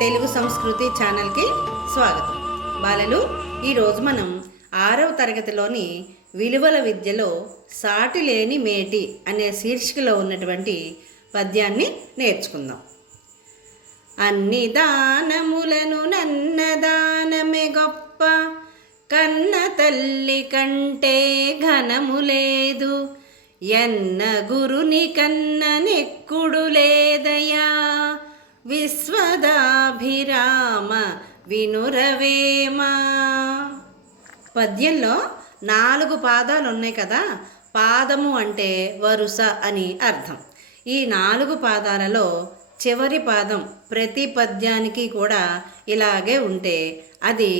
తెలుగు సంస్కృతి ఛానల్కి స్వాగతం. బాలలు, ఈరోజు మనం 6వ తరగతిలోని విలువల విద్యలో సాటి లేని మేటి అనే శీర్షికలో ఉన్నటువంటి పద్యాన్ని నేర్చుకుందాం. అన్ని దానములను నన్నదానమే గొప్ప, కన్న తల్లి కంటే ఘనము లేదు, ఎన్న గురుని కన్న నెక్కుడు లేదయా, విశ్వదాభిరామ వినురవేమ. పద్యంలో 4 పాదాలు ఉన్నాయి కదా. పాదము అంటే వరుస అని అర్థం. ఈ 4 పాదాలలో చివరి పాదం ప్రతి పద్యానికి కూడా ఇలాగే ఉంటే అది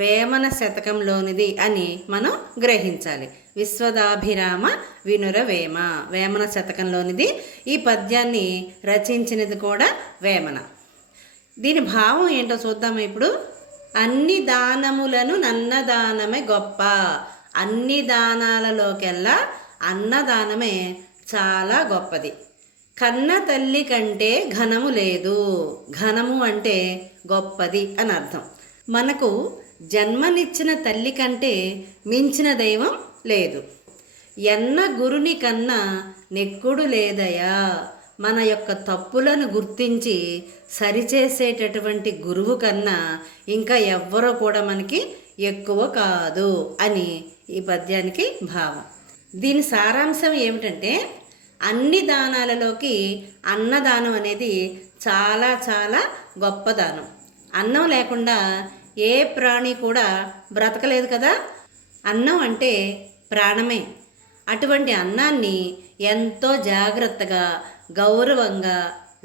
వేమన శతకంలోనిది అని మనం గ్రహించాలి. విశ్వదాభిరామ వినురవేమ వేమన శతకంలోనిది. ఈ పద్యాన్ని రచించినది కూడా వేమన. దీని భావం ఏంటో చూద్దాం ఇప్పుడు. అన్ని దానములను నన్నదానమే గొప్ప. అన్ని దానాలలోకెల్లా అన్నదానమే చాలా గొప్పది. కన్న తల్లి కంటే ఘనము లేదు. ఘనము అంటే గొప్పది అని అర్థం. మనకు జన్మనిచ్చిన తల్లి కంటే మించిన దైవం లేదు. ఎన్న గురుని కన్నా నెక్కుడు లేదయా. మన యొక్క తప్పులను గుర్తించి సరిచేసేటటువంటి గురువు కన్నా ఇంకా ఎవ్వరో కూడా మనకి ఎక్కువ కాదు అని ఈ పద్యానికి భావం. దీని సారాంశం ఏమిటంటే, అన్ని దానాలలోకి అన్నదానం అనేది చాలా చాలా గొప్ప దానం. అన్నం లేకుండా ఏ ప్రాణి కూడా బ్రతకలేదు కదా. అన్నం అంటే ప్రాణమే. అటువంటి అన్నాన్ని ఎంతో జాగ్రత్తగా, గౌరవంగా,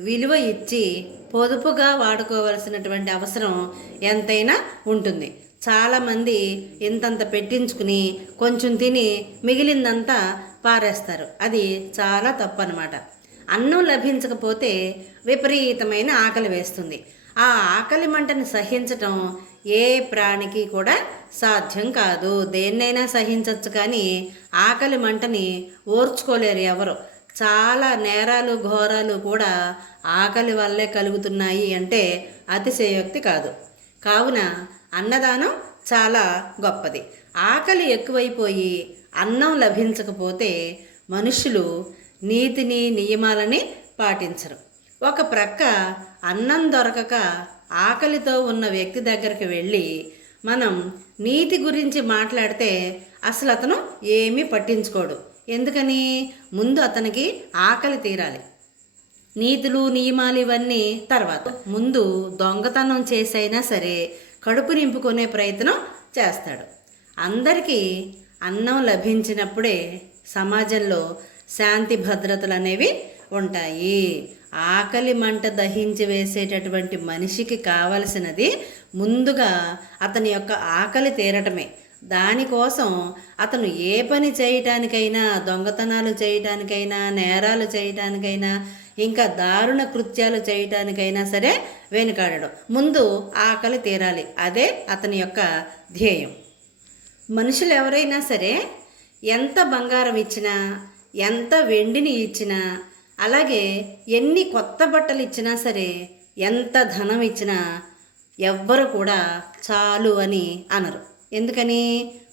విలువ ఇచ్చి పొదుపుగా వాడుకోవలసినటువంటి అవసరం ఎంతైనా ఉంటుంది. చాలామంది ఇంతంత పెట్టించుకుని కొంచెం తిని మిగిలిందంతా పారేస్తారు. అది చాలా తప్పు అన్నమాట. అన్నం లభించకపోతే విపరీతమైన ఆకలి వేస్తుంది. ఆ ఆకలి మంటని సహించటం ఏ ప్రాణికి కూడా సాధ్యం కాదు. దేన్నైనా సహించవచ్చు కానీ ఆకలి మంటని ఓర్చుకోలేరు ఎవరు. చాలా నేరాలు ఘోరాలు కూడా ఆకలి వల్లే కలుగుతున్నాయి అంటే అతిశయోక్తి కాదు. కావున అన్నదానం చాలా గొప్పది. ఆకలి ఎక్కువైపోయి అన్నం లభించకపోతే మనుషులు నీతిని నియమాలని పాటించరు. ఒక ప్రక్క అన్నం దొరకక ఆకలితో ఉన్న వ్యక్తి దగ్గరికి వెళ్ళి మనం నీతి గురించి మాట్లాడితే అసలు అతను ఏమీ పట్టించుకోడు. ఎందుకని? ముందు అతనికి ఆకలి తీరాలి. నీతులు నియమాలు ఇవన్నీ తర్వాత. ముందు దొంగతనం చేసైనా సరే కడుపు నింపుకునే ప్రయత్నం చేస్తాడు. అందరికీ అన్నం లభించినప్పుడే సమాజంలో శాంతి భద్రతలు అనేవి ఉంటాయి. ఆకలి మంట దహించి వేసేటటువంటి మనిషికి కావలసినది ముందుగా అతని యొక్క ఆకలి తీరటమే. దానికోసం అతను ఏ పని చేయటానికైనా, దొంగతనాలు చేయటానికైనా, నేరాలు చేయటానికైనా, ఇంకా దారుణ కృత్యాలు చేయటానికైనా సరే వెనుకాడడం. ముందు ఆకలి తీరాలి. అదే అతని యొక్క ధ్యేయం. మనుషులు ఎవరైనా సరే ఎంత బంగారం ఇచ్చినా, ఎంత వెండిని ఇచ్చినా, అలాగే ఎన్ని కొత్త బట్టలు ఇచ్చినా సరే, ఎంత ధనం ఇచ్చినా ఎవ్వరు కూడా చాలు అని అనరు. ఎందుకని?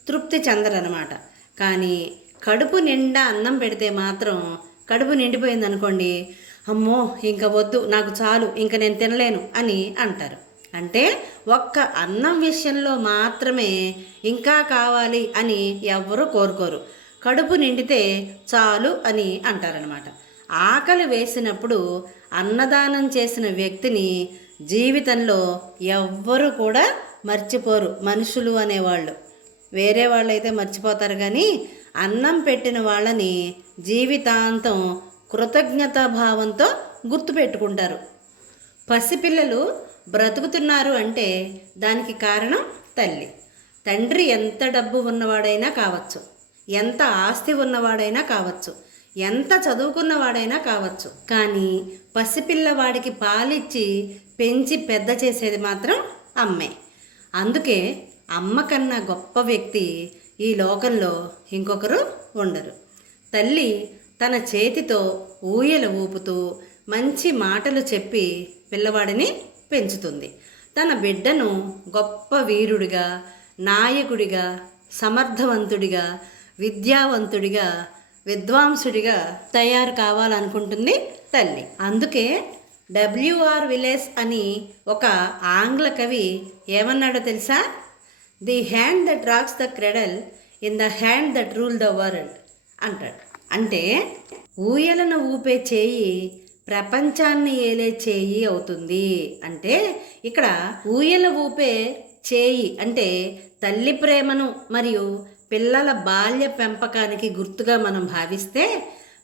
తృప్తి చెందరనమాట. కానీ కడుపు నిండా అన్నం పెడితే మాత్రం కడుపు నిండిపోయింది అనుకోండి, అమ్మో ఇంకా వద్దు, నాకు చాలు, ఇంకా నేను తినలేను అని అంటారు. అంటే ఒక్క అన్నం విషయంలో మాత్రమే ఇంకా కావాలి అని ఎవ్వరూ కోరుకోరు. కడుపు నిండితే చాలు అని అంటారనమాట. ఆకలి వేసినప్పుడు అన్నదానం చేసిన వ్యక్తిని జీవితంలో ఎవ్వరూ కూడా మర్చిపోరు మనుషులు అనేవాళ్ళు. వేరే వాళ్ళైతే మర్చిపోతారు కానీ అన్నం పెట్టిన వాళ్ళని జీవితాంతం కృతజ్ఞతాభావంతో గుర్తుపెట్టుకుంటారు. పసిపిల్లలు బ్రతుకుతున్నారు అంటే దానికి కారణం తల్లి. తండ్రి ఎంత డబ్బు ఉన్నవాడైనా కావచ్చు, ఎంత ఆస్తి ఉన్నవాడైనా కావచ్చు, ఎంత చదువుకున్నవాడైనా కావచ్చు, కానీ పసిపిల్లవాడికి పాలిచ్చి పెంచి పెద్ద చేసేది మాత్రం అమ్మే. అందుకే అమ్మ కన్నా గొప్ప వ్యక్తి ఈ లోకంలో ఇంకొకరు ఉండరు. తల్లి తన చేతితో ఊయల ఊపుతూ మంచి మాటలు చెప్పి పిల్లవాడిని పెంచుతుంది. తన బిడ్డను గొప్ప వీరుడిగా, నాయకుడిగా, సమర్థవంతుడిగా, విద్యావంతుడిగా, విద్వాంసుడిగా తయారు కావాలనుకుంటుంది తల్లి. అందుకే W.R. విలేస్ అని ఒక ఆంగ్ల కవి ఏమన్నాడో తెలుసా? The hand that rocks the cradle in the hand that rule the world అంటాడు. అంటే ఊయలను ఊపే చేయి ప్రపంచాన్ని ఏలే చేయి అవుతుంది. అంటే ఇక్కడ ఊయల ఊపే చేయి అంటే తల్లి ప్రేమను మరియు పిల్లల బాల్య పెంపకానికి గుర్తుగా మనం భావిస్తే,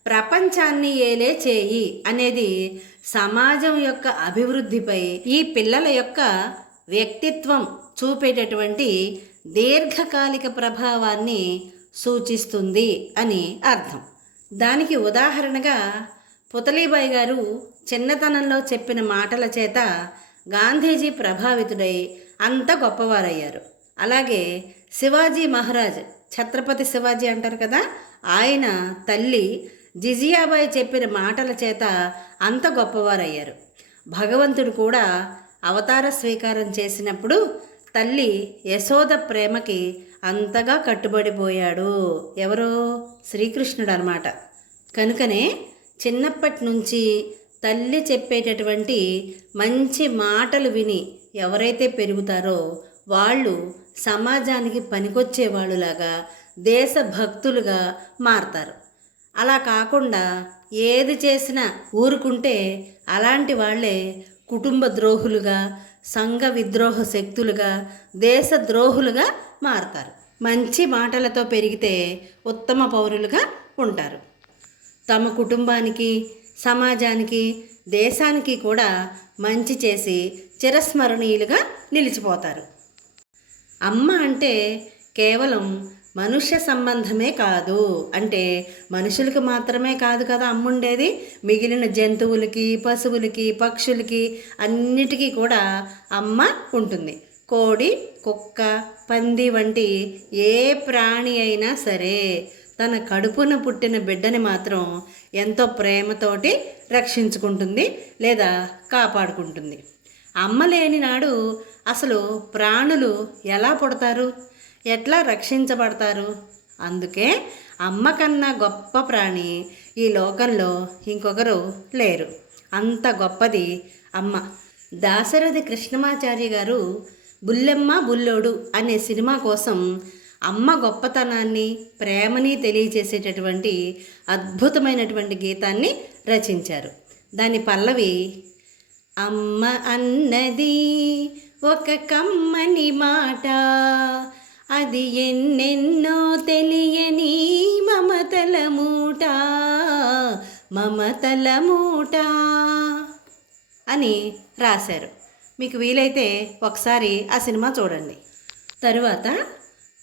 ప్రపంచాన్ని ఏలే చేయి అనేది సమాజం యొక్క అభివృద్ధిపై ఈ పిల్లల యొక్క వ్యక్తిత్వం చూపేటటువంటి దీర్ఘకాలిక ప్రభావాన్ని సూచిస్తుంది అని అర్థం. దానికి ఉదాహరణగా పుతలీబాయి గారు చిన్నతనంలో చెప్పిన మాటల చేత గాంధీజీ ప్రభావితుడై అంత గొప్పవారయ్యారు. అలాగే శివాజీ మహారాజ్, ఛత్రపతి శివాజీ అంటారు కదా, ఆయన తల్లి జిజియాబాయి చెప్పిన మాటల చేత అంత గొప్పవారయ్యారు. భగవంతుడు కూడా అవతార స్వీకారం చేసినప్పుడు తల్లి యశోద ప్రేమకి అంతగా కట్టుబడిపోయాడు. ఎవరో? శ్రీకృష్ణుడు అన్నమాట. కనుకనే చిన్నప్పటి నుంచి తల్లి చెప్పేటటువంటి మంచి మాటలు విని ఎవరైతే పెరుగుతారో వాళ్ళు సమాజానికి పనికొచ్చే వాళ్ళులాగా, దేశభక్తులుగా మారతారు. అలా కాకుండా ఏది చేసినా ఊరుకుంటే అలాంటి వాళ్ళే కుటుంబ ద్రోహులుగా, సంఘ విద్రోహ శక్తులుగా, దేశ ద్రోహులుగా మారతారు. మంచి మాటలతో పెరిగితే ఉత్తమ పౌరులుగా ఉంటారు. తమ కుటుంబానికి, సమాజానికి, దేశానికి కూడా మంచి చేసి చిరస్మరణీయులుగా నిలిచిపోతారు. అమ్మ అంటే కేవలం మనుష్య సంబంధమే కాదు, అంటే మనుషులకి మాత్రమే కాదు కదా అమ్ముండేది, మిగిలిన జంతువులకి, పశువులకి, పక్షులకి అన్నిటికీ కూడా అమ్మ ఉంటుంది. కోడి, కుక్క, పంది వంటి ఏ ప్రాణి అయినా సరే తన కడుపున పుట్టిన బిడ్డని మాత్రం ఎంతో ప్రేమతోటి రక్షించుకుంటుంది లేదా కాపాడుకుంటుంది. అమ్మ లేని నాడు అసలు ప్రాణులు ఎలా పుడతారు, ఎట్లా రక్షించబడతారు? అందుకే అమ్మ కన్నా గొప్ప ప్రాణి ఈ లోకంలో ఇంకొకరు లేరు. అంత గొప్పది అమ్మ. దాశరథి కృష్ణమాచారి గారు బుల్లెమ్మ బుల్లోడు అనే సినిమా కోసం అమ్మ గొప్పతనాన్ని, ప్రేమని తెలియజేసేటటువంటి అద్భుతమైనటువంటి గీతాన్ని రచించారు. దాని పల్లవి, అమ్మ అన్నది ఒక కమ్మని మాట, అది ఎన్నెన్నో తెలియని మమతల మూట, మమతల మూట అని రాశారు. మీకు వీలైతే ఒకసారి ఆ సినిమా చూడండి. తరువాత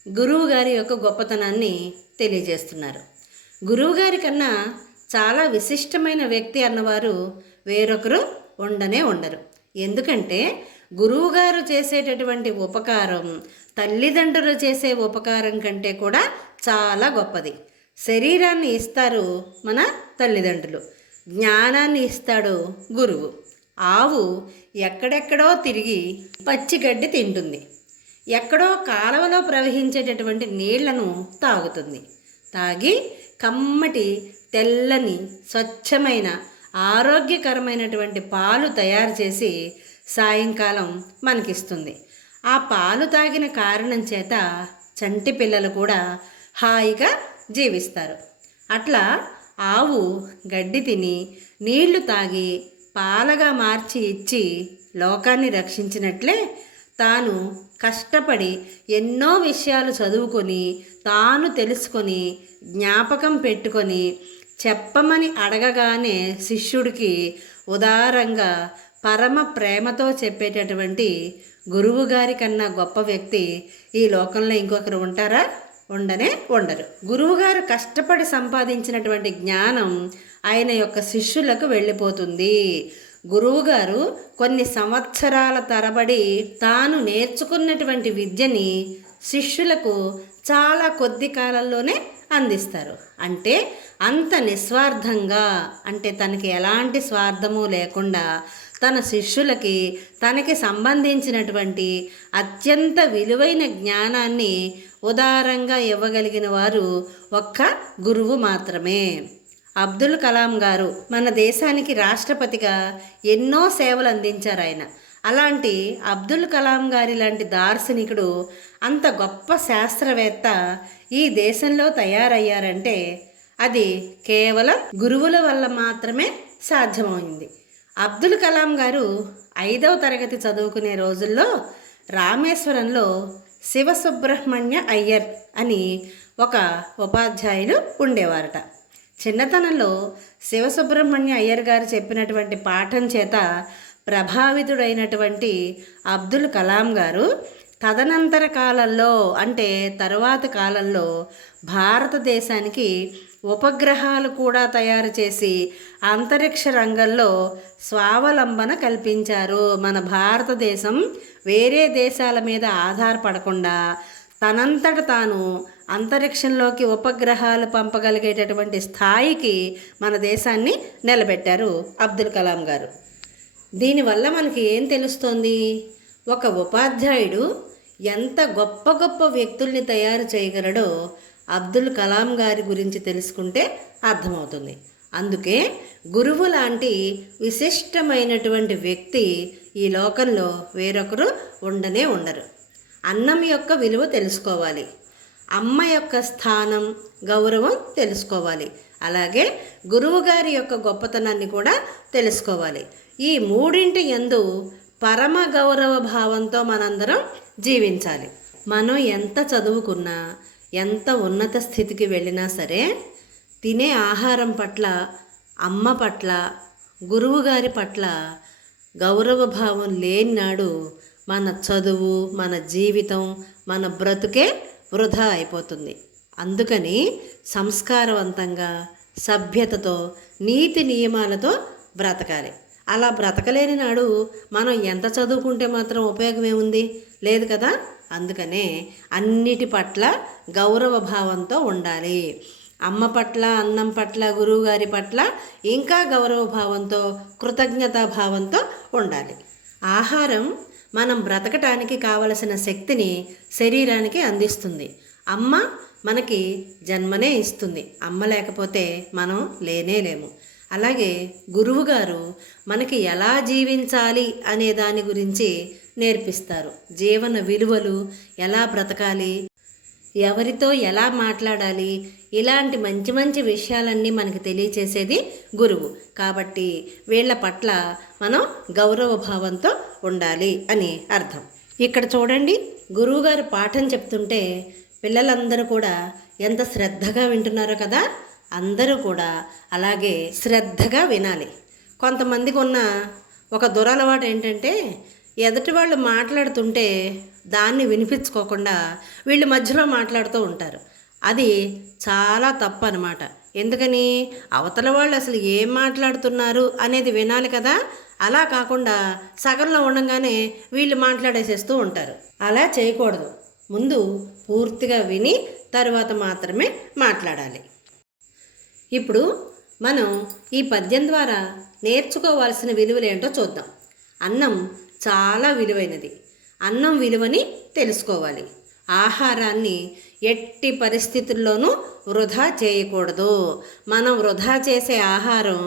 గురువుగారి యొక్క గొప్పతనాన్ని తెలియజేస్తున్నారు. గురువుగారి కన్నా చాలా విశిష్టమైన వ్యక్తి అన్నవారు వేరొకరు ఉండరు. ఎందుకంటే గురువుగారు చేసేటటువంటి ఉపకారం తల్లిదండ్రులు చేసే ఉపకారం కంటే కూడా చాలా గొప్పది. శరీరాన్ని ఇస్తారు మన తల్లిదండ్రులు, జ్ఞానాన్ని ఇస్తాడు గురువు. ఆవు ఎక్కడెక్కడో తిరిగి పచ్చిగడ్డి తింటుంది, ఎక్కడో కాలువలో ప్రవహించేటటువంటి నీళ్లను తాగుతుంది. తాగి కమ్మటి, తెల్లని, స్వచ్ఛమైన, ఆరోగ్యకరమైనటువంటి పాలు తయారు చేసి సాయంకాలం మనకిస్తుంది. ఆ పాలు తాగిన కారణం చేత చంటి పిల్లలు కూడా హాయిగా జీవిస్తారు. అట్లా ఆవు గడ్డి తిని నీళ్లు తాగి పాలగా మార్చి ఇచ్చి లోకాన్ని రక్షించినట్లే తాను కష్టపడి ఎన్నో విషయాలు చదువుకొని, తాను తెలుసుకొని, జ్ఞాపకం పెట్టుకొని, చెప్పమని అడగగానే శిష్యుడికి ఉదారంగా పరమ ప్రేమతో చెప్పేటటువంటి గురువుగారి కన్నా గొప్ప వ్యక్తి ఈ లోకంలో ఇంకొకరు ఉంటారా? ఉండరు. గురువుగారు కష్టపడి సంపాదించినటువంటి జ్ఞానం ఆయన యొక్క శిష్యులకు వెళ్ళిపోతుంది. గురువుగారు కొన్ని సంవత్సరాల తరబడి తాను నేర్చుకున్నటువంటి విద్యని శిష్యులకు చాలా కొద్ది కాలంలోనే అందిస్తారు. అంటే అంత నిస్వార్థంగా, అంటే తనకి ఎలాంటి స్వార్థము లేకుండా తన శిష్యులకి తనకి సంబంధించినటువంటి అత్యంత విలువైన జ్ఞానాన్ని ఉదారంగా ఇవ్వగలిగిన వారు ఒక్క గురువు మాత్రమే. అబ్దుల్ కలాం గారు మన దేశానికి రాష్ట్రపతిగా ఎన్నో సేవలు అందించారు ఆయన. అలాంటి అబ్దుల్ కలాం గారి లాంటి దార్శనికుడు, అంత గొప్ప శాస్త్రవేత్త ఈ దేశంలో తయారయ్యారంటే అది కేవలం గురువుల వల్ల మాత్రమే సాధ్యమైంది. అబ్దుల్ కలాం గారు 5వ తరగతి చదువుకునే రోజుల్లో రామేశ్వరంలో శివసుబ్రహ్మణ్య అయ్యర్ అని ఒక ఉపాధ్యాయులు ఉండేవారట. చిన్నతనంలో శివసుబ్రహ్మణ్య అయ్యర్ గారు చెప్పినటువంటి పాఠం చేత ప్రభావితుడైనటువంటి అబ్దుల్ కలాం గారు తదనంతర కాలంలో, అంటే తరువాత కాలంలో భారతదేశానికి ఉపగ్రహాలు కూడా తయారు చేసి అంతరిక్ష రంగంలో స్వావలంబన కల్పించారు. మన భారతదేశం వేరే దేశాల మీద ఆధారపడకుండా తనంతట తాను అంతరిక్షంలోకి ఉపగ్రహాలు పంపగలిగేటటువంటి స్థాయికి మన దేశాన్ని నిలబెట్టారు అబ్దుల్ కలాం గారు. దీనివల్ల మనకి ఏం తెలుస్తోంది? ఒక ఉపాధ్యాయుడు ఎంత గొప్ప గొప్ప వ్యక్తుల్ని తయారు చేయగలడో అబ్దుల్ కలాం గారి గురించి తెలుసుకుంటే అర్థమవుతుంది. అందుకే గురువు లాంటి విశిష్టమైనటువంటి వ్యక్తి ఈ లోకంలో వేరొకరు ఉండనే ఉండరు. అన్నం యొక్క విలువ తెలుసుకోవాలి, అమ్మ యొక్క స్థానం గౌరవం తెలుసుకోవాలి, అలాగే గురువుగారి యొక్క గొప్పతనాన్ని కూడా తెలుసుకోవాలి. ఈ మూడింటి యందు పరమ గౌరవ భావంతో మనందరం జీవించాలి. మనం ఎంత చదువుకున్నా, ఎంత ఉన్నత స్థితికి వెళ్ళినా సరే తినే ఆహారం పట్ల, అమ్మ పట్ల, గురువుగారి పట్ల గౌరవ భావం లేని నాడు మన చదువు, మన జీవితం, మన బ్రతుకే వృధా అయిపోతుంది. అందుకని సంస్కారవంతంగా, సభ్యతతో, నీతి నియమాలతో బ్రతకాలి. అలా బ్రతకలేని నాడు మనం ఎంత చదువుకుంటే మాత్రం ఉపయోగం ఏముంది? లేదు కదా. అందుకనే అన్నిటి పట్ల గౌరవ భావంతో ఉండాలి. అమ్మ పట్ల, అన్నం పట్ల, గురువుగారి పట్ల ఇంకా గౌరవ భావంతో, కృతజ్ఞతా భావంతో ఉండాలి. ఆహారం మనం బ్రతకటానికి కావలసిన శక్తిని శరీరానికి అందిస్తుంది. అమ్మ మనకి జన్మనే ఇస్తుంది. అమ్మ లేకపోతే మనం లేనేలేము. అలాగే గురువుగారు మనకి ఎలా జీవించాలి అనే దాని గురించి నేర్పిస్తారు. జీవన విలువలు, ఎలా బ్రతకాలి, ఎవరితో ఎలా మాట్లాడాలి, ఇలాంటి మంచి మంచి విషయాలన్నీ మనకి తెలియచేసేది గురువు. కాబట్టి వీళ్ళ పట్ల మనం గౌరవ భావంతో ఉండాలి అని అర్థం. ఇక్కడ చూడండి, గురువుగారు పాఠం చెప్తుంటే పిల్లలందరూ కూడా ఎంత శ్రద్ధగా వింటున్నారో కదా. అందరూ కూడా అలాగే శ్రద్ధగా వినాలి. కొంతమందికి ఉన్న ఒక దురలవాటు ఏంటంటే, ఎదుటి వాళ్ళు మాట్లాడుతుంటే దాన్ని వినిపించుకోకుండా వీళ్ళు మధ్యలో మాట్లాడుతూ ఉంటారు. అది చాలా తప్పు అన్నమాట. ఎందుకని? అవతల వాళ్ళు అసలు ఏం మాట్లాడుతున్నారు అనేది వినాలి కదా. అలా కాకుండా సగంలో ఉండగానే వీళ్ళు మాట్లాడేసేస్తూ ఉంటారు. అలా చేయకూడదు. ముందు పూర్తిగా విని తరువాత మాత్రమే మాట్లాడాలి. ఇప్పుడు మనం ఈ పద్యం ద్వారా నేర్చుకోవాల్సిన విలువలు ఏంటో చూద్దాం. అన్నం చాలా విలువైనది. అన్నం విలువని తెలుసుకోవాలి. ఆహారాన్ని ఎట్టి పరిస్థితుల్లోనూ వృధా చేయకూడదు. మనం వృధా చేసే ఆహారం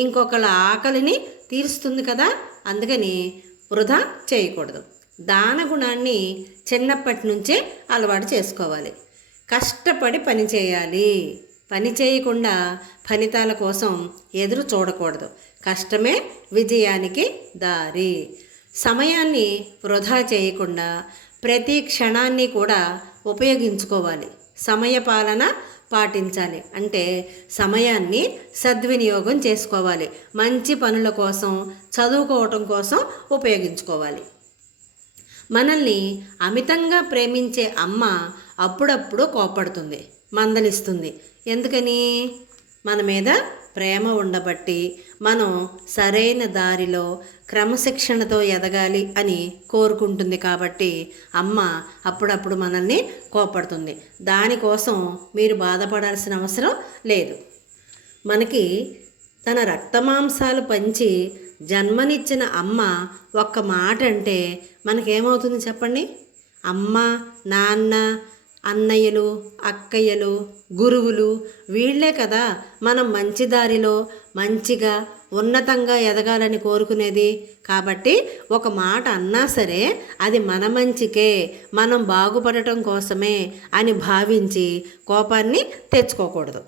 ఇంకొకళ్ళ ఆకలిని తీరుస్తుంది కదా. అందుకని వృధా చేయకూడదు. దాన గుణాన్ని చిన్నప్పటి నుంచే అలవాటు చేసుకోవాలి. కష్టపడి పని చేయాలి. పని చేయకుండా ఫలితాల కోసం ఎదురు చూడకూడదు. కష్టమే విజయానికి దారి. సమయాన్ని వృధా చేయకుండా ప్రతి క్షణాన్ని కూడా ఉపయోగించుకోవాలి. సమయపాలన పాటించాలి. అంటే సమయాన్ని సద్వినియోగం చేసుకోవాలి. మంచి పనుల కోసం, చదువుకోవటం కోసం ఉపయోగించుకోవాలి. మనల్ని అమితంగా ప్రేమించే అమ్మ అప్పుడప్పుడు కోపడుతుంది, మందలిస్తుంది. ఎందుకని? మన మీద ప్రేమ ఉండబట్టి మనం సరైన దారిలో క్రమశిక్షణతో ఎదగాలి అని కోరుకుంటుంది. కాబట్టి అమ్మ అప్పుడప్పుడు మనల్ని కోపడుతుంది. దానికోసం మీరు బాధపడాల్సిన అవసరం లేదు. మనకి తన రక్తమాంసాలు పంచి జన్మనిచ్చిన అమ్మ ఒక్క మాట అంటే మనకేమవుతుంది చెప్పండి? అమ్మ, నాన్న, అన్నయ్యలు, అక్కయ్యలు, గురువులు వీళ్ళే కదా మనం మంచి దారిలో మంచిగా ఉన్నతంగా ఎదగాలని కోరుకునేది. కాబట్టి ఒక మాట అన్నా సరే అది మన మంచికే, మనం బాగుపడటం కోసమే అని భావించి కోపాన్ని తెచ్చుకోకూడదు.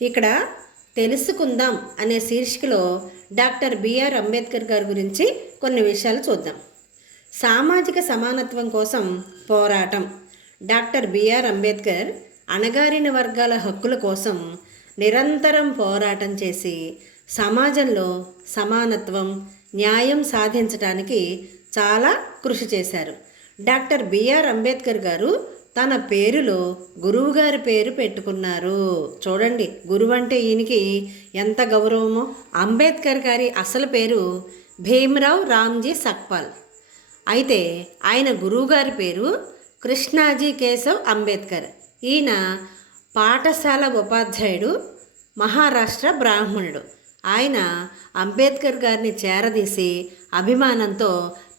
ఇక్కడ తెలుసుకుందాం అనే శీర్షికలో డాక్టర్ బిఆర్ అంబేద్కర్ గారి గురించి కొన్ని విషయాలు చూద్దాం. సామాజిక సమానత్వం కోసం పోరాటం. డాక్టర్ బిఆర్ అంబేద్కర్ అణగారిన వర్గాల హక్కుల కోసం నిరంతరం పోరాటం చేసి సమాజంలో సమానత్వం, న్యాయం సాధించడానికి చాలా కృషి చేశారు. డాక్టర్ బిఆర్ అంబేద్కర్ గారు తన పేరులో గురువుగారి పేరు పెట్టుకున్నారు. చూడండి, గురువు అంటే ఈయనకి ఎంత గౌరవమో. అంబేద్కర్ గారి అసలు పేరు భీమ్రావ్ రామ్జీ సక్పాల్. అయితే ఆయన గురువుగారి పేరు కృష్ణాజీ కేశవ్ అంబేద్కర్. ఈయన పాఠశాల ఉపాధ్యాయుడు, మహారాష్ట్ర బ్రాహ్మణుడు. ఆయన అంబేద్కర్ గారిని చేరదీసి అభిమానంతో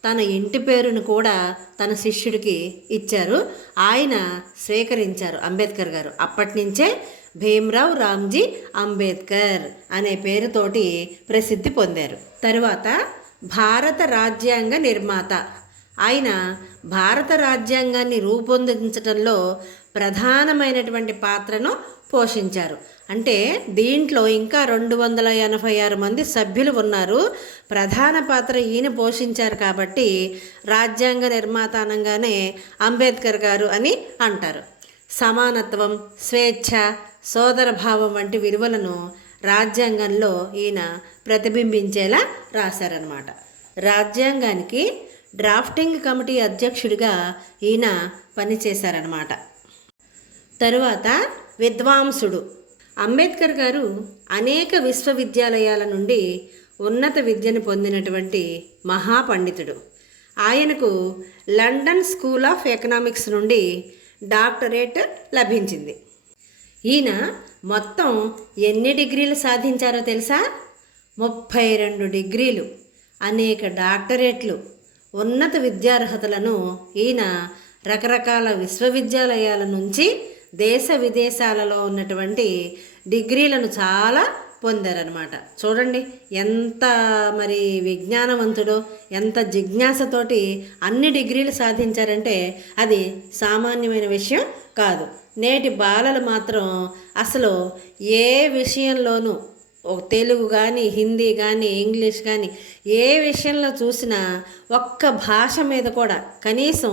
తన ఇంటి పేరును కూడా తన శిష్యుడికి ఇచ్చారు. ఆయన స్వీకరించారు అంబేద్కర్ గారు. అప్పటి నుంచే భీమ్రావ్ రామ్జీ అంబేద్కర్ అనే పేరుతోటి ప్రసిద్ధి పొందారు. తరువాత భారత రాజ్యాంగ నిర్మాత. ఆయన భారత రాజ్యాంగాన్ని రూపొందించడంలో ప్రధానమైనటువంటి పాత్రను పోషించారు. అంటే దీంట్లో ఇంకా 286 మంది సభ్యులు ఉన్నారు. ప్రధాన పాత్ర ఈయన పోషించారు కాబట్టి రాజ్యాంగ నిర్మాత అనగానే అంబేద్కర్ గారు అని అంటారు. సమానత్వం, స్వేచ్ఛ, సోదరభావం వంటి విలువలను రాజ్యాంగంలో ఈయన ప్రతిబింబించేలా రాశారనమాట. రాజ్యాంగానికి డ్రాఫ్టింగ్ కమిటీ అధ్యక్షుడిగా ఈయన పనిచేశారనమాట. తరువాత విద్వాంసుడు. అంబేద్కర్ గారు అనేక విశ్వవిద్యాలయాల నుండి ఉన్నత విద్యను పొందినటువంటి మహాపండితుడు. ఆయనకు లండన్ స్కూల్ ఆఫ్ ఎకనామిక్స్ నుండి డాక్టరేట్ లభించింది. ఈయన మొత్తం ఎన్ని డిగ్రీలు సాధించారో తెలుసా? 32 డిగ్రీలు, అనేక డాక్టరేట్లు, ఉన్నత విద్యార్హతలను ఈయన రకరకాల విశ్వవిద్యాలయాల నుంచి దేశ విదేశాలలో ఉన్నటువంటి డిగ్రీలను చాలా పొందారనమాట. చూడండి ఎంత మరి విజ్ఞానవంతుడో, ఎంత జిజ్ఞాసతోటి అన్ని డిగ్రీలు సాధించారంటే అది సామాన్యమైన విషయం కాదు. నేటి బాలలు మాత్రం అసలు ఏ విషయంలోనూ తెలుగు కానీ, హిందీ కానీ, ఇంగ్లీష్ కానీ ఏ విషయంలో చూసినా ఒక్క భాష మీద కూడా, కనీసం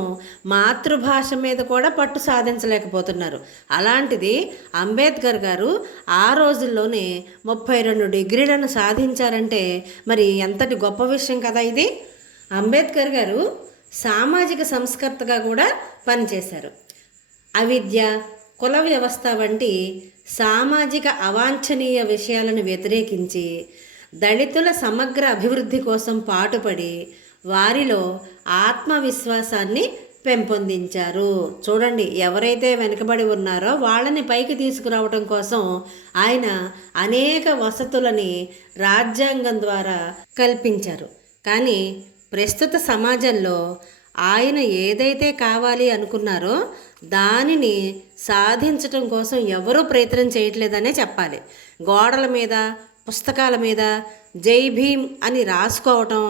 మాతృభాష మీద కూడా పట్టు సాధించలేకపోతున్నారు. అలాంటిది అంబేద్కర్ గారు ఆ రోజుల్లోనే 32 డిగ్రీలను సాధించారంటే మరి ఎంతటి గొప్ప విషయం కదా ఇది. అంబేద్కర్ గారు సామాజిక సంస్కర్తగా కూడా పనిచేశారు. అవిద్య, కుల వ్యవస్థ వంటి సామాజిక అవాంఛనీయ విషయాలను వ్యతిరేకించి దళితుల సమగ్ర అభివృద్ధి కోసం పాటుపడి వారిలో ఆత్మవిశ్వాసాన్ని పెంపొందించారు. చూడండి, ఎవరైతే వెనుకబడి ఉన్నారో వాళ్ళని పైకి తీసుకురావడం కోసం ఆయన అనేక వసతులని రాజ్యాంగం ద్వారా కల్పించారు. కానీ ప్రస్తుత సమాజంలో ఆయన ఏదైతే కావాలి అనుకున్నారో దానిని సాధించటం కోసం ఎవరూ ప్రయత్నం చేయట్లేదనే చెప్పాలి. గోడల మీద, పుస్తకాల మీద జై భీమ్ అని రాసుకోవటం,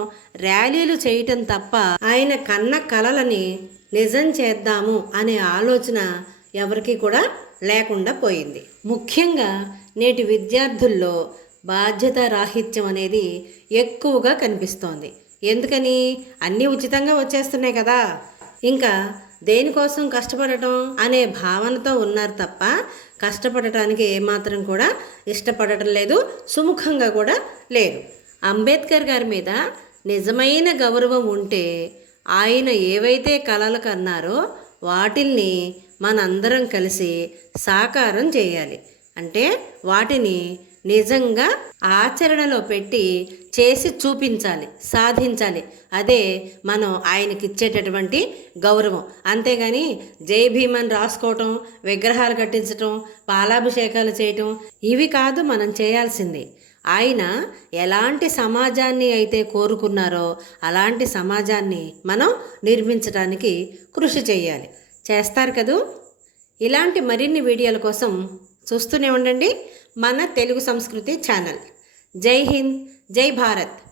ర్యాలీలు చేయటం తప్ప ఆయన కన్న కలలని నిజం చేద్దాము అనే ఆలోచన ఎవరికి కూడా లేకుండా పోయింది. ముఖ్యంగా నేటి విద్యార్థుల్లో బాధ్యత రాహిత్యం అనేది ఎక్కువగా కనిపిస్తోంది. ఎందుకని? అన్నీ ఉచితంగా వచ్చేస్తున్నాయి కదా, ఇంకా దేనికోసం కష్టపడటం అనే భావనతో ఉన్నారు తప్ప కష్టపడటానికి ఏమాత్రం కూడా ఇష్టపడటం లేదు, సుముఖంగా కూడా లేరు. అంబేద్కర్ గారి మీద నిజమైన గౌరవం ఉంటే ఆయన ఏవైతే కలలు కన్నారో వాటిల్ని మనందరం కలిసి సాకారం చేయాలి. అంటే వాటిని నిజంగా ఆచరణలో పెట్టి చేసి చూపించాలి, సాధించాలి. అదే మనం ఆయనకి ఇచ్చేటటువంటి గౌరవం. అంతేగాని జై భీమని రాసుకోవటం, విగ్రహాలు కట్టించటం, పాలాభిషేకాలు చేయటం ఇవి కాదు మనం చేయాల్సింది. ఆయన ఎలాంటి సమాజాన్ని అయితే కోరుకున్నారో అలాంటి సమాజాన్ని మనం నిర్మించడానికి కృషి చేయాలి. చేస్తారు కదూ? ఇలాంటి మరిన్ని వీడియోల కోసం చూస్తూనే ఉండండి మన తెలుగు సంస్కృతి ఛానల్. జై హింద్, జై భారత్.